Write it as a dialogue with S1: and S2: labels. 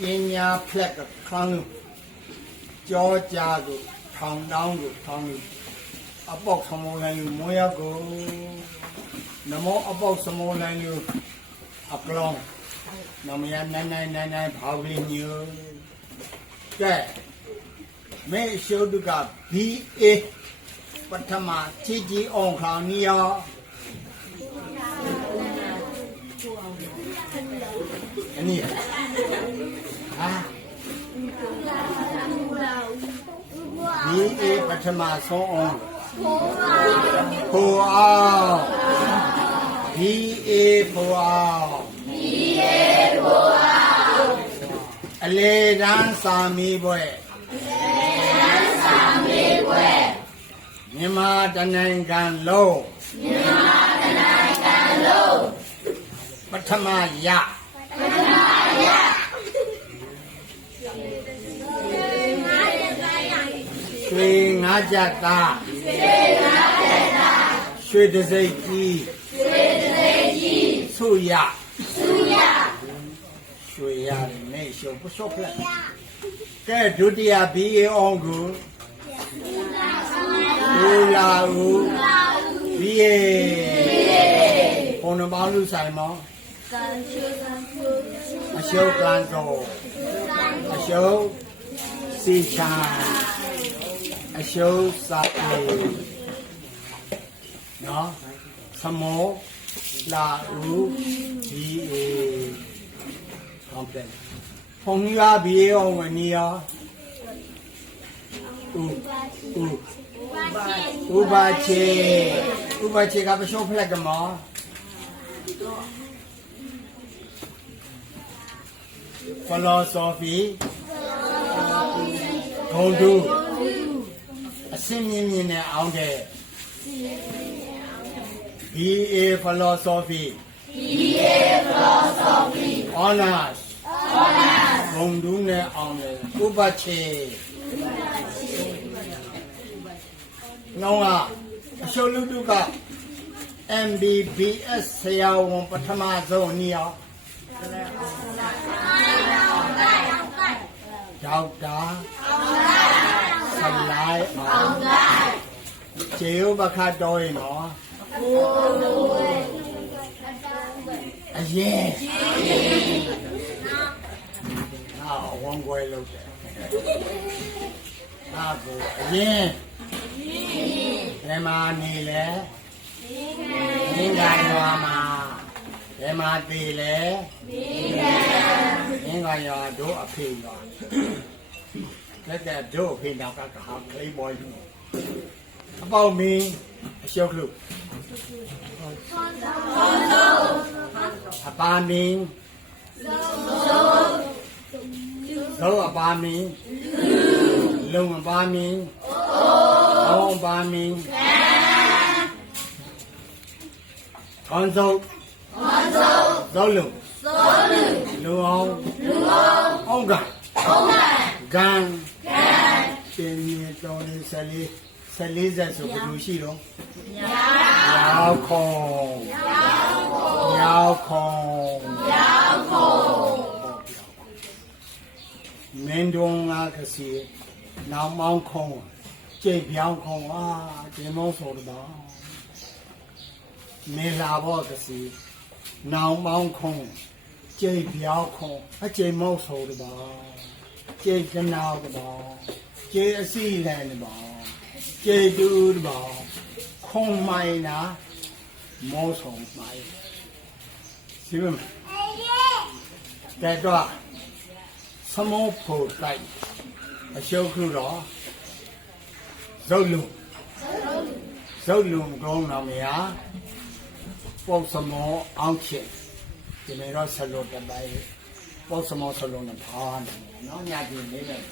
S1: ပညာဖလက်ကခန်းလို့ကြောကြလို့ထောင်တောင်းလို့ထောင်းလို့အပေါက်ဆမောလိုင်းလို့မွေးရကိုနမောအပေါက်ဆမောလိုင်းလို့အကလောင်းနမယနိုင်နိုင်နိုင်နိုင်ဘာဝလေးညိုကဲမေရှုဒုက BA ပထမချီကြီးအောင်ခါနီယောအနည်း ဒီအေပထမဆုံးအောင်ဖိုအောင်ဒီအေဖိုအောင်ဒီအေဖိုအောင်အလေတန်းစာမီပွဲအလေတန်းစာမီပွဲမြန်မာတနိုင်ငံလုံးမြန်မာတနိုင်ငံလုံးပထမရပထမရရွှေ ငါးကြက်သားရွှေငါးကြက်သားရွှေတစိတ်ကြီးရွှေတစိတ်ကြီးဆုရဆုရရွှေရတယ်နေရှုပ်ပစောဖလက်ကဲဒုတိယဘီအေအောင်ကိုဒူလာဦးဘီအေဘုံနမောင်းလူဆိုင်မောအရှုပ်ကန်သောအရှုပ်စီချာအ ရှုပ်စာအေနော်သမောလာဦးဘီအေ complex ဖုန်ကြီးကဘီအေအောင်ဝင်နေရောဦးဦးဥပါချေဥပါချေကပရှုံးဖလက်ကမောဖလောဆိုဖီဂုံတူအ စင်းမြင့်မြင့်နဲ့အောင်းတဲ့ BA philosophy BA philosophy honors honors ဘုံဒူးနဲ့အောင်တယ်ဥပချေနောင်ကအရှုလူတုက MBBS ဆရာဝန်ပထမဆုံးနေအောင်ဒေါက်တာဆလိုက် အောင်ခြေဥပခတ်တော်ရင်နော်အရင်ဟာဝန်ကွယ်လို့တယ်ဟာကိုအရင်ဘယ်မှာနေလဲနင်းကရွာမှာဘယ်မှာတည်လဲနင်းကရွာတို့အဖေရွာ လက်တဲ့တို့အဖေနောက်ကကဟာကလေးဘွိုင်းအပေါင်းမင်းအရှုပ်လို့အပါမင်းသောအပါမင်းလုံအပါမင်းအောင်းအပါမင်းခွန်စုပ်ခွန်စုပ်သောလုံသောလုံလူအောင်လူအောင်အောင်ကအောင်က ဂန်ဂန်ရှင်မြေတော်လေးဆလေးဆလေးဆက်ဆိုဘယ်လိုရှိတော့ရောက်ခုံရောက်ခုံရောက်ခုံမင်းတို့ငါကစီနောင်မောင်းခုံကြိတ်ပြောင်းခုံအာဒီမောင်းဆိုတော့မေလာဘောကစီနောင်မောင်းခုံကြိတ်ပြောင်းခုံအကြိမ်မောင်းဆိုတော့ ကြိတ်ကနာတော့ကြိတ်အစီလန်တော့ကြိတ်တူတော့ခုံမိုင်းနာမောင်းဆောင်မိုင်းစီမတဲ့တော့စမောဖို့တိုက်အရှုပ်ခုတော့ဇုတ်လုံဇုတ်လုံကောင်းတော်မယာပေါ့စမောအောင်ချစ်ဒီနေ့တော့ဆလို့တပိုင်း ပေါ့စမောဆလို့နဲ့ဘာနေနော်ညပြင်းနေတယ်